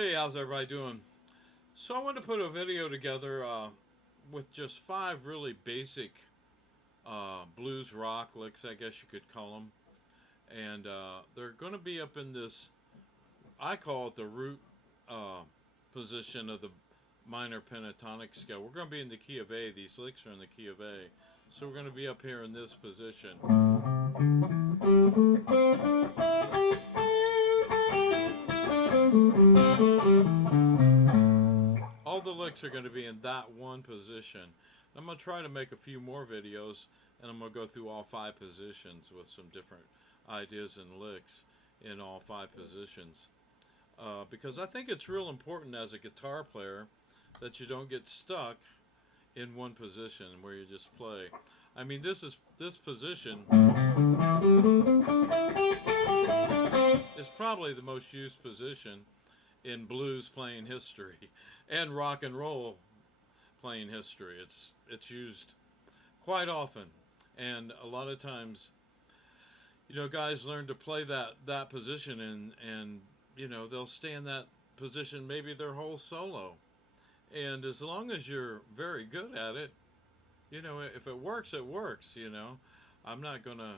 Hey, how's everybody doing? So I wanted to put a video together with just 5 really basic blues rock licks, I guess you could call them. And they're going to be up in this, I call it the root position of the minor pentatonic scale. We're going to be in the key of A. These licks are in the key of A. So we're going to be up here in this position. All the licks are going to be in that one position. I'm going to try to make a few more videos, and I'm going to go through all 5 positions with some different ideas and licks in all 5 positions. Because I think it's real important as a guitar player that you don't get stuck in one position where you just play. I mean, this position is probably the most used position in blues playing history and rock and roll playing history. It's used quite often, and a lot of times, you know, guys learn to play that position, and you know, they'll stay in that position maybe their whole solo. And as long as you're very good at it, you know, if it works, it works. You know, I'm not gonna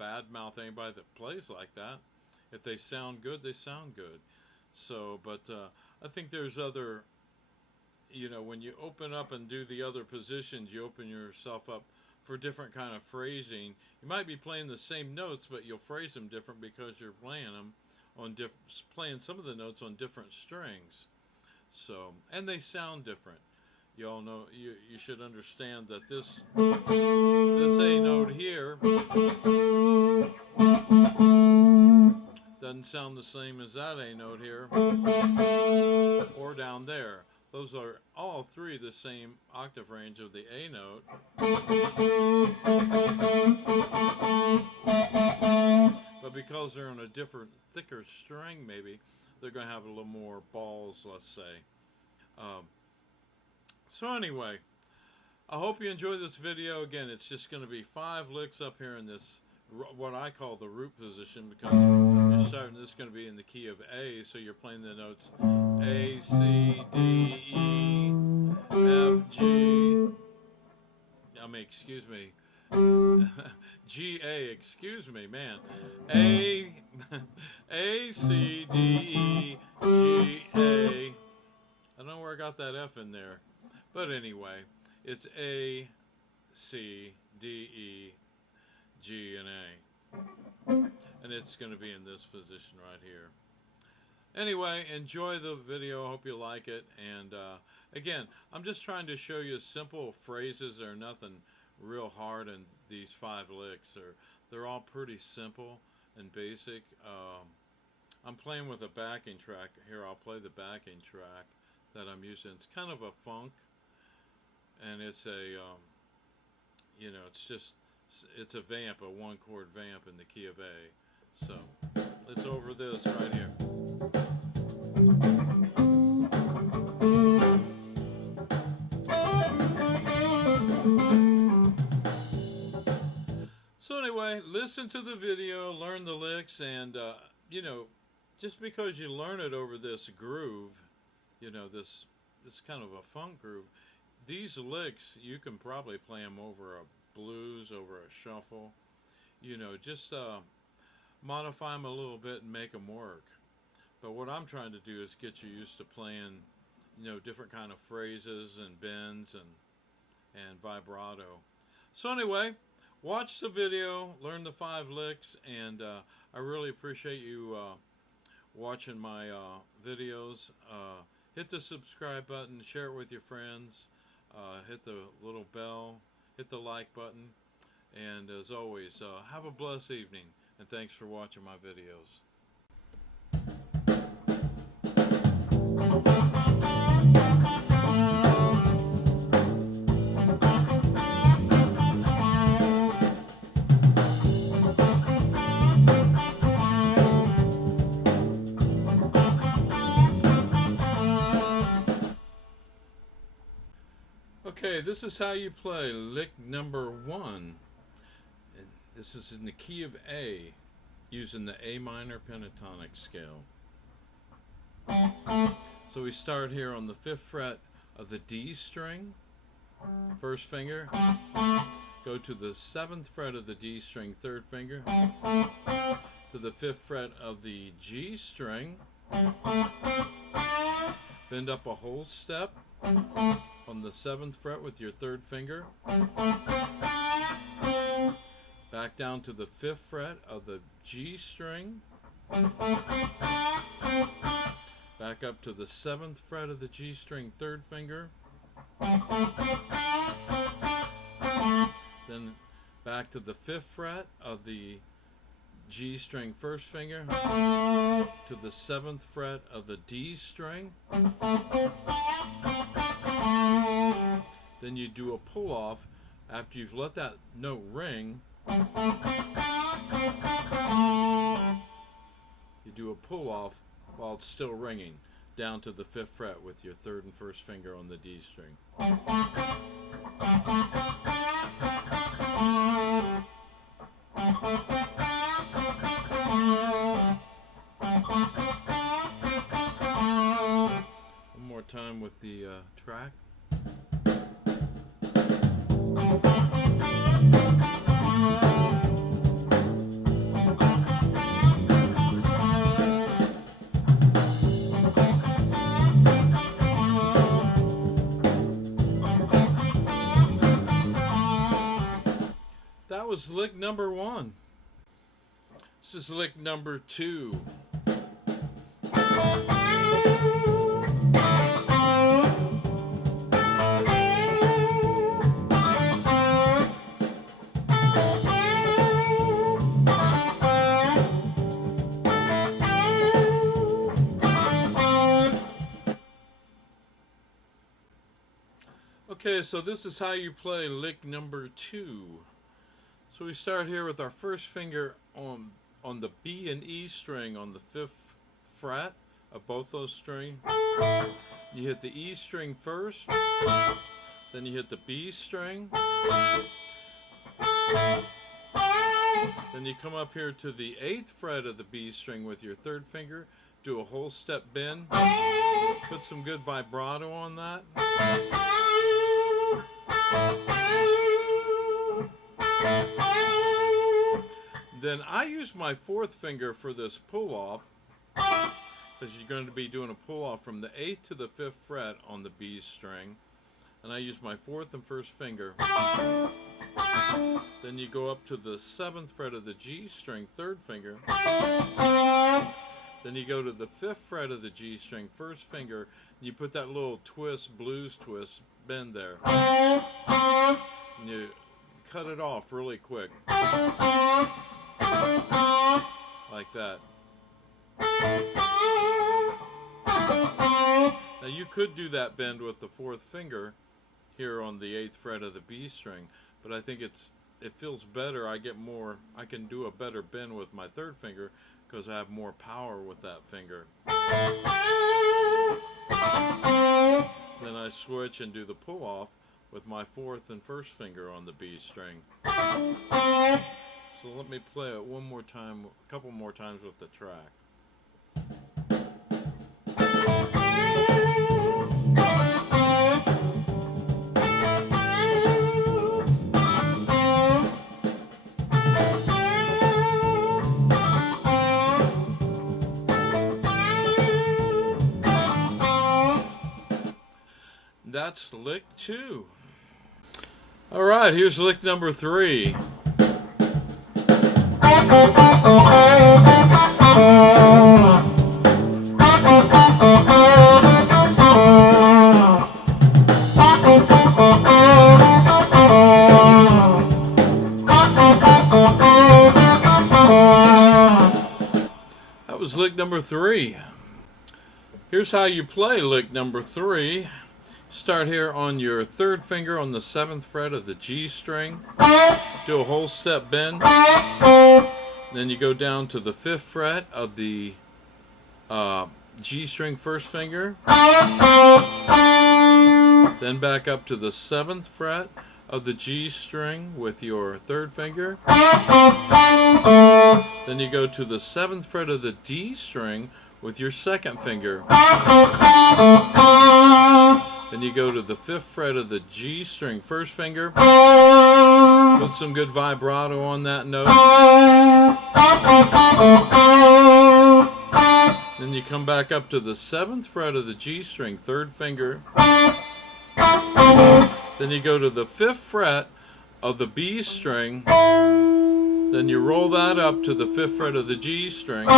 badmouth anybody that plays like that. If they sound good, they sound good. So, but I think there's other, you know, when you open up and do the other positions, you open yourself up for different kind of phrasing. You might be playing the same notes, but you'll phrase them different because you're playing them on playing some of the notes on different strings. So, and they sound different. You all know, you should understand that this A note here doesn't sound the same as that A note here or down there. Those are all 3 the same octave range of the A note. But because they're on a different, thicker string, maybe, they're going to have a little more balls, let's say. So anyway, I hope you enjoy this video. Again, it's just going to be 5 licks up here in this, what I call the root position, because you're starting, this is going to be in the key of A, so you're playing the notes A, C, D, E, F, G, I mean, excuse me, G, A, excuse me, man, A, C, D, E, G, A, I don't know where I got that F in there, but anyway, it's A, C, D, E, G, and A. And it's going to be in this position right here. Anyway, enjoy the video. I hope you like it. And again, I'm just trying to show you simple phrases. They're nothing real hard in these 5 licks. They're all pretty simple and basic. I'm playing with a backing track. Here, I'll play the backing track that I'm using. It's kind of a funk. And it's a, you know, it's a vamp, a 1-chord vamp in the key of A. So let's over this right here. So anyway, listen to the video, learn the licks, and you know, just because you learn it over this groove, you know, this kind of a funk groove, these licks, you can probably play them over a blues, over a shuffle, you know, just modify them a little bit and make them work. But what I'm trying to do is get you used to playing, you know, different kind of phrases and bends and vibrato. So anyway, watch the video, learn the 5 licks, and I really appreciate you watching my videos. Hit the subscribe button, share it with your friends. Hit the little bell, hit the like button, and as always, have a blessed evening, and thanks for watching my videos. Okay, this is how you play lick number 1. And this is in the key of A, using the A minor pentatonic scale. So we start here on the 5th fret of the D string, first finger, go to the 7th fret of the D string, 3rd finger, to the 5th fret of the G string, bend up a whole step on the 7th fret with your 3rd finger, back down to the 5th fret of the G string, back up to the 7th fret of the G string, 3rd finger, then back to the 5th fret of the G string, 1st finger, to the 7th fret of the D string. Then you do a pull off after you've let that note ring. You do a pull off while it's still ringing down to the 5th fret with your 3rd and 1st finger on the D string. One more time with the track. That was lick number 1. This is lick number 2. Okay, so this is how you play lick number 2. So we start here with our first finger on the B and E string on the 5th fret of both those strings. You hit the E string first, then you hit the B string, then you come up here to the 8th fret of the B string with your 3rd finger, do a whole step bend, put some good vibrato on that. Then I use my 4th finger for this pull off, because you're going to be doing a pull off from the 8th to the 5th fret on the B string, and I use my 4th and 1st finger. Then you go up to the 7th fret of the G string, 3rd finger. Then you go to the 5th fret of the G string, 1st finger, and you put that little twist, blues twist, bend there. And you cut it off really quick. Like that. Now you could do that bend with the 4th finger here on the 8th fret of the B string, but I think it feels better. I can do a better bend with my 3rd finger because I have more power with that finger. Then I switch and do the pull off with my 4th and 1st finger on the B string. So let me play it one more time, a couple more times with the track. That's lick 2. All right, here's lick number 3. That was lick number 3. Here's how you play lick number 3. Start here on your 3rd finger on the 7th fret of the G string. Do a whole step bend. Then you go down to the 5th fret of the G string, 1st finger. Then back up to the 7th fret of the G string with your 3rd finger. Then you go to the 7th fret of the D string with your second finger. Then you go to the 5th fret of the G string, first finger. Put some good vibrato on that note. Then you come back up to the 7th fret of the G string, third finger. Then you go to the 5th fret of the B string. Then you roll that up to the 5th fret of the G string.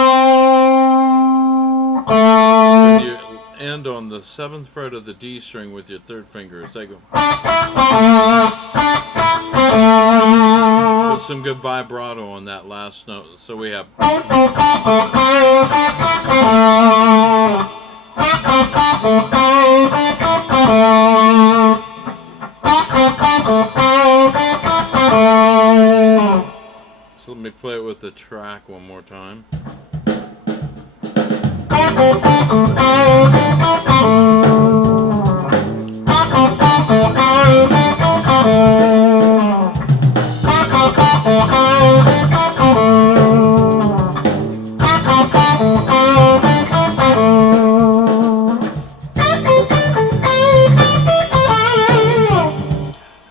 Then you end on the 7th fret of the D string with your third finger. As they go. Put some good vibrato on that last note. So we have. So let me play it with the track one more time.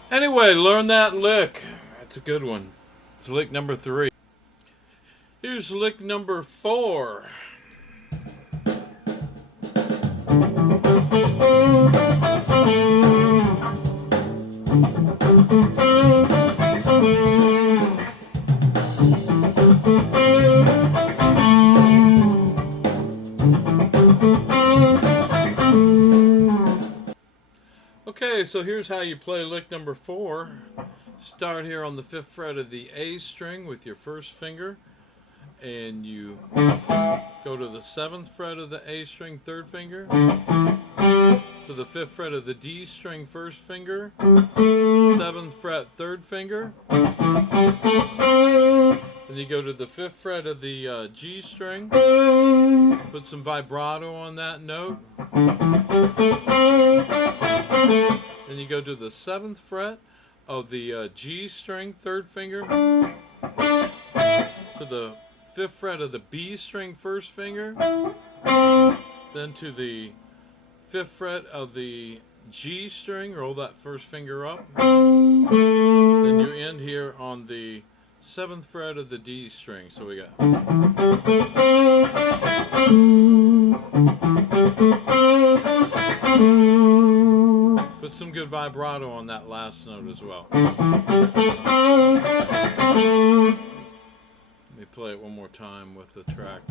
Anyway, learn that lick. That's a good one. It's lick number 3. Here's lick number 4. Okay, so here's how you play lick number 4. Start here on the 5th fret of the A string with your first finger, and you go to the 7th fret of the A string, third finger, to the 5th fret of the D string, first finger, 7th fret, third finger, then you go to the 5th fret of the G string, put some vibrato on that note, then you go to the 7th fret of the G string, third finger, to the 5th fret of the B string, first finger, then to the 5th fret of the G string, roll that first finger up, then you end here on the 7th fret of the D string. So we got. Put some good vibrato on that last note as well. Let me play it one more time with the track.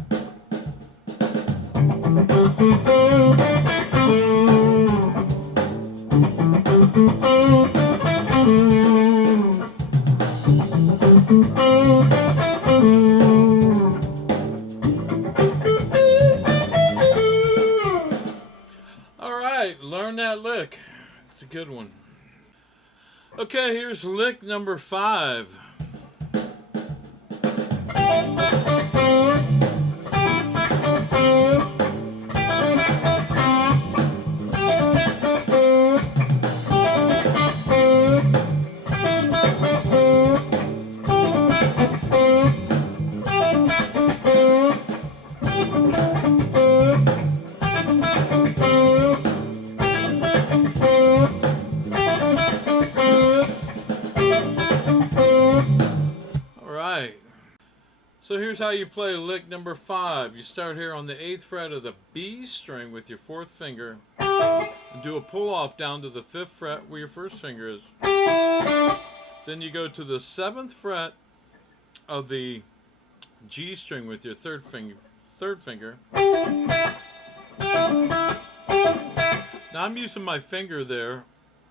All right, learn that lick. It's a good one. Okay, here's lick number 5. So here's how you play lick number 5. You start here on the 8th fret of the B string with your 4th finger and do a pull off down to the 5th fret where your first finger is. Then you go to the 7th fret of the G string with your third finger. Now I'm using my finger there,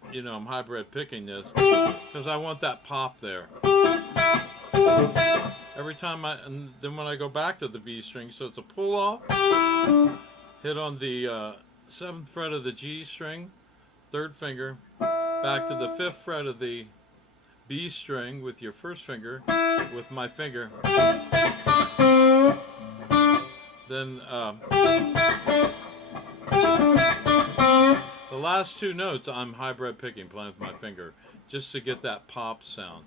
you know, I'm hybrid picking this because I want that pop there. Every time and then when I go back to the B string, so it's a pull off, hit on the 7th fret of the G string, third finger, back to the 5th fret of the B string with your first finger, with my finger. Then the last two notes I'm hybrid picking, playing with my finger, just to get that pop sound.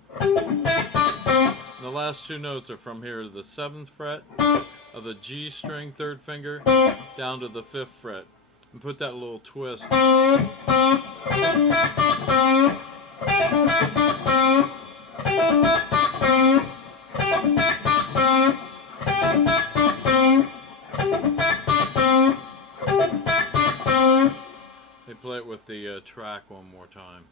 And the last two notes are from here to the 7th fret of the G string 3rd finger down to the 5th fret. And put that little twist. They play it with the track one more time.